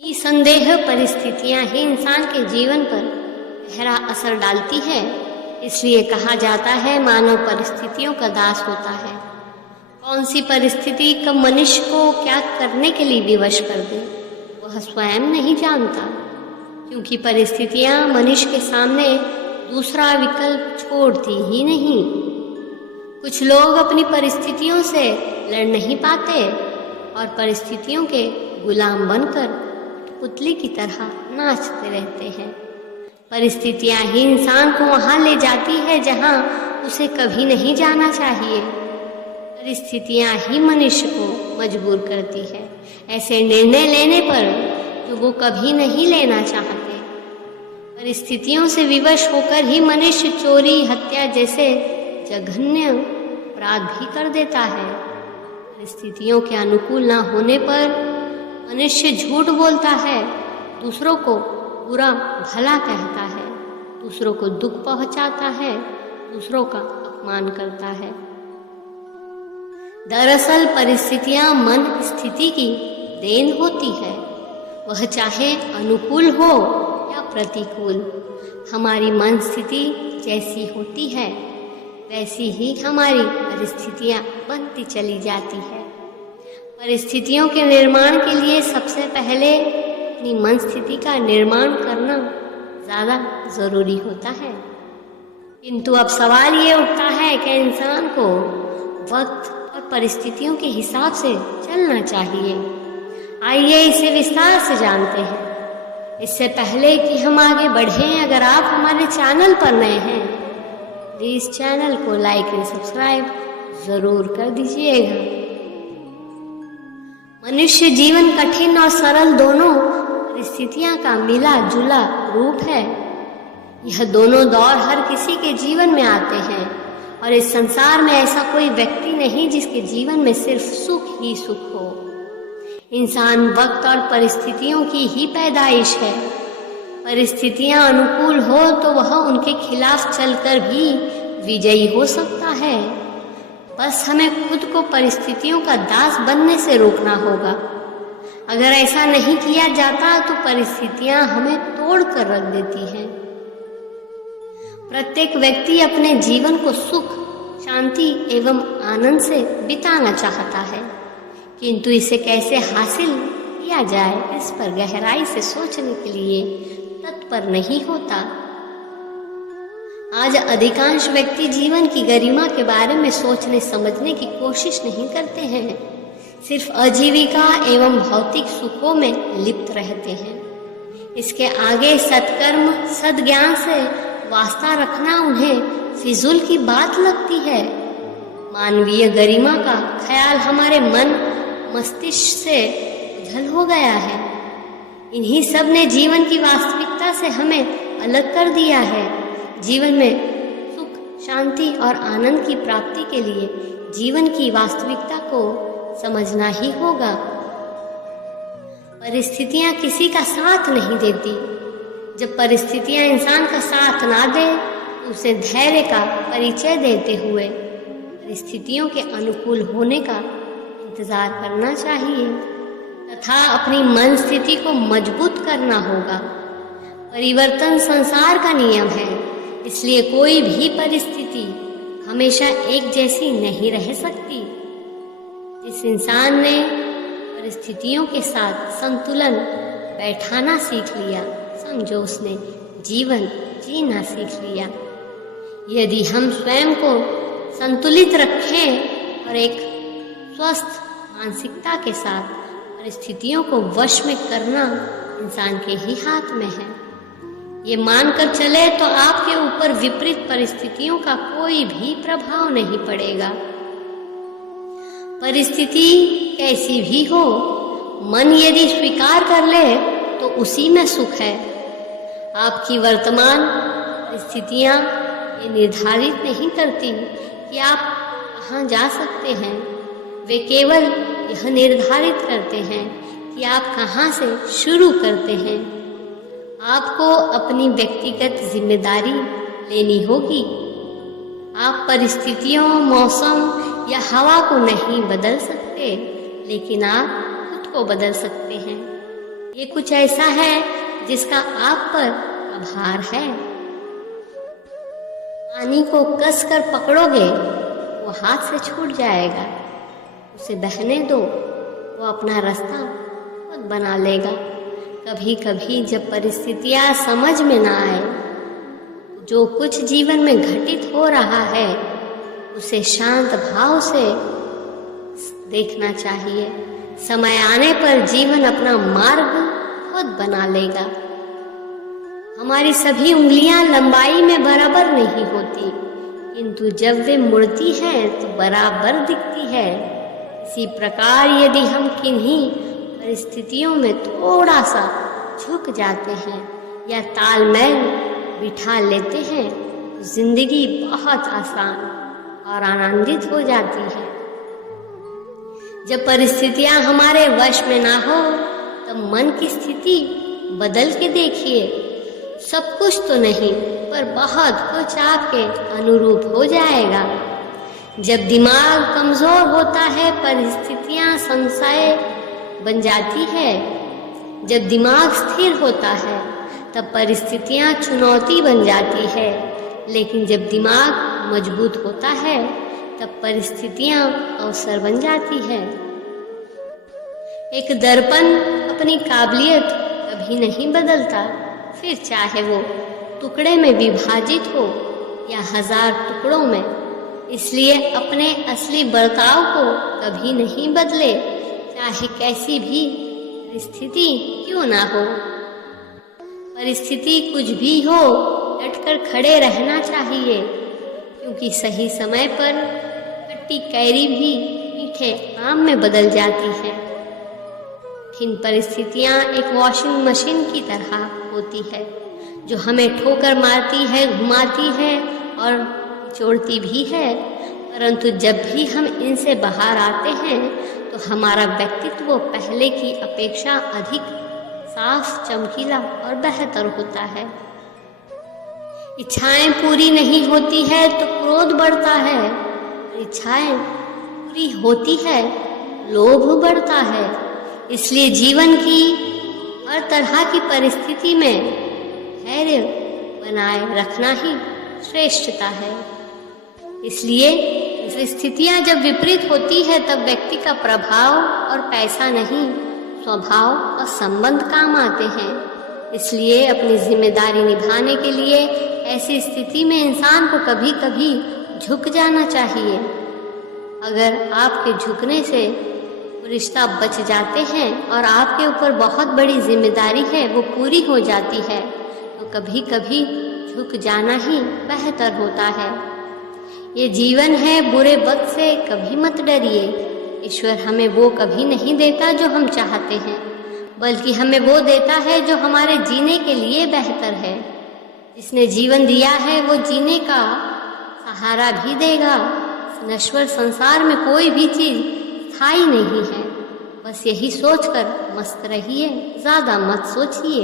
निसंदेह परिस्थितियां ही इंसान के जीवन पर गहरा असर डालती है। इसलिए कहा जाता है मानव परिस्थितियों का दास होता है। कौन सी परिस्थिति कब मनुष्य को क्या करने के लिए विवश कर दे वह स्वयं नहीं जानता, क्योंकि परिस्थितियां मनुष्य के सामने दूसरा विकल्प छोड़ती ही नहीं। कुछ लोग अपनी परिस्थितियों से लड़ नहीं पाते और परिस्थितियों के गुलाम बनकर पुतली की तरह नाचते रहते हैं। परिस्थितियां ही इंसान को वहां ले जाती है जहां उसे कभी नहीं जाना चाहिए। परिस्थितियां ही मनुष्य को मजबूर करती है ऐसे निर्णय लेने पर जो वो कभी नहीं लेना चाहते। परिस्थितियों से विवश होकर ही मनुष्य चोरी, हत्या जैसे जघन्य अपराध भी कर देता है। परिस्थितियों के अनुकूल न होने पर मनुष्य झूठ बोलता है, दूसरों को बुरा भला कहता है, दूसरों को दुख पहुंचाता है, दूसरों का अपमान करता है। दरअसल परिस्थितियां मन स्थिति की देन होती है, वह चाहे अनुकूल हो या प्रतिकूल। हमारी मन स्थिति जैसी होती है वैसी ही हमारी परिस्थितियां बनती चली जाती है। परिस्थितियों के निर्माण के लिए सबसे पहले अपनी मन स्थिति का निर्माण करना ज़्यादा ज़रूरी होता है। किंतु अब सवाल ये उठता है कि इंसान को वक्त और परिस्थितियों के हिसाब से चलना चाहिए। आइए इसे विस्तार से जानते हैं। इससे पहले कि हम आगे बढ़ें, अगर आप हमारे चैनल पर नए हैं प्लीज़ चैनल को लाइक एंड सब्सक्राइब ज़रूर कर दीजिएगा। मनुष्य जीवन कठिन और सरल दोनों परिस्थितियां का मिला जुला रूप है। यह दोनों दौर हर किसी के जीवन में आते हैं और इस संसार में ऐसा कोई व्यक्ति नहीं जिसके जीवन में सिर्फ सुख ही सुख हो। इंसान वक्त और परिस्थितियों की ही पैदाइश है। परिस्थितियां अनुकूल हो तो वह उनके खिलाफ चलकर भी विजयी हो सकता है। बस हमें खुद को परिस्थितियों का दास बनने से रोकना होगा। अगर ऐसा नहीं किया जाता तो परिस्थितियां हमें तोड़ कर रख देती हैं। प्रत्येक व्यक्ति अपने जीवन को सुख, शांति एवं आनंद से बिताना चाहता है, किंतु इसे कैसे हासिल किया जाए इस पर गहराई से सोचने के लिए तत्पर नहीं होता। आज अधिकांश व्यक्ति जीवन की गरिमा के बारे में सोचने समझने की कोशिश नहीं करते हैं, सिर्फ आजीविका एवं भौतिक सुखों में लिप्त रहते हैं। इसके आगे सत्कर्म, सद्ज्ञान से वास्ता रखना उन्हें फिजूल की बात लगती है। मानवीय गरिमा का ख्याल हमारे मन मस्तिष्क से ओझल हो गया है। इन्हीं सब ने जीवन की वास्तविकता से हमें अलग कर दिया है। जीवन में सुख, शांति और आनंद की प्राप्ति के लिए जीवन की वास्तविकता को समझना ही होगा। परिस्थितियां किसी का साथ नहीं देती। जब परिस्थितियां इंसान का साथ ना दे तो उसे धैर्य का परिचय देते हुए परिस्थितियों के अनुकूल होने का इंतजार करना चाहिए तथा अपनी मन स्थिति को मजबूत करना होगा। परिवर्तन संसार का नियम है, इसलिए कोई भी परिस्थिति हमेशा एक जैसी नहीं रह सकती। जिस इंसान ने परिस्थितियों के साथ संतुलन बैठाना सीख लिया, समझो उसने जीवन जीना सीख लिया। यदि हम स्वयं को संतुलित रखें और एक स्वस्थ मानसिकता के साथ परिस्थितियों को वश में करना इंसान के ही हाथ में है। ये मानकर चले तो आपके ऊपर विपरीत परिस्थितियों का कोई भी प्रभाव नहीं पड़ेगा। परिस्थिति कैसी भी हो, मन यदि स्वीकार कर ले तो उसी में सुख है। आपकी वर्तमान परिस्थितियां ये निर्धारित नहीं करती कि आप कहाँ जा सकते हैं, वे केवल यह निर्धारित करते हैं कि आप कहाँ से शुरू करते हैं। आपको अपनी व्यक्तिगत जिम्मेदारी लेनी होगी। आप परिस्थितियों, मौसम या हवा को नहीं बदल सकते। सकते, लेकिन आप खुद को बदल सकते हैं। ये कुछ ऐसा है जिसका आप पर आभार है। पानी को कस कर पकड़ोगे वो हाथ से छूट जाएगा, उसे बहने दो, वो अपना रास्ता खुद बना लेगा। कभी कभी जब परिस्थितियां समझ में ना आए, जो कुछ जीवन में घटित हो रहा है उसे शांत भाव से देखना चाहिए। समय आने पर जीवन अपना मार्ग खुद बना लेगा। हमारी सभी उंगलियां लंबाई में बराबर नहीं होती, किंतु जब वे मुड़ती हैं तो बराबर दिखती है। इसी प्रकार यदि हम किन्हीं परिस्थितियों में थोड़ा सा झुक जाते हैं या तालमेल बिठा लेते हैं तो जिंदगी बहुत आसान और आनंदित हो जाती है। जब परिस्थितियां हमारे वश में ना हो तब मन की स्थिति बदल के देखिए। सब कुछ तो नहीं, पर बहुत कुछ आपके अनुरूप हो जाएगा। जब दिमाग कमजोर होता है परिस्थितियां संशय बन जाती है। जब दिमाग स्थिर होता है तब परिस्थितियां चुनौती बन जाती है। लेकिन जब दिमाग मजबूत होता है तब परिस्थितियां अवसर बन जाती है। एक दर्पण अपनी काबिलियत कभी नहीं बदलता, फिर चाहे वो टुकड़े में विभाजित हो या 1000 टुकड़ों में। इसलिए अपने असली बर्ताव को कभी नहीं बदले, चाहे कैसी भी परिस्थिति क्यों ना हो। परिस्थिति कुछ भी हो, डटकर खड़े रहना चाहिए, क्योंकि सही समय पर खट्टी कैरी भी मीठे आम में बदल जाती है। कठिन परिस्थितियां एक वॉशिंग मशीन की तरह होती है, जो हमें ठोकर मारती है, घुमाती है और निचोड़ती भी है। परंतु जब भी हम इनसे बाहर आते हैं तो हमारा व्यक्तित्व पहले की अपेक्षा अधिक साफ, चमकीला और बेहतर होता है। इच्छाएं पूरी नहीं होती है तो क्रोध बढ़ता है, इच्छाएं पूरी होती है लोभ बढ़ता है। इसलिए जीवन की हर तरह की परिस्थिति में धैर्य बनाए रखना ही श्रेष्ठता है। इसलिए स्थितियां जब विपरीत होती है तब व्यक्ति का प्रभाव और पैसा नहीं, स्वभाव और संबंध काम आते हैं। इसलिए अपनी जिम्मेदारी निभाने के लिए ऐसी स्थिति में इंसान को कभी कभी झुक जाना चाहिए। अगर आपके झुकने से रिश्ता बच जाते हैं और आपके ऊपर बहुत बड़ी जिम्मेदारी है वो पूरी हो जाती है, तो कभी कभी झुक जाना ही बेहतर होता है। ये जीवन है, बुरे वक्त से कभी मत डरिए। ईश्वर हमें वो कभी नहीं देता जो हम चाहते हैं, बल्कि हमें वो देता है जो हमारे जीने के लिए बेहतर है। जिसने जीवन दिया है वो जीने का सहारा भी देगा। नश्वर संसार में कोई भी चीज स्थायी नहीं है। बस यही सोचकर मस्त रहिए, ज्यादा मत सोचिए।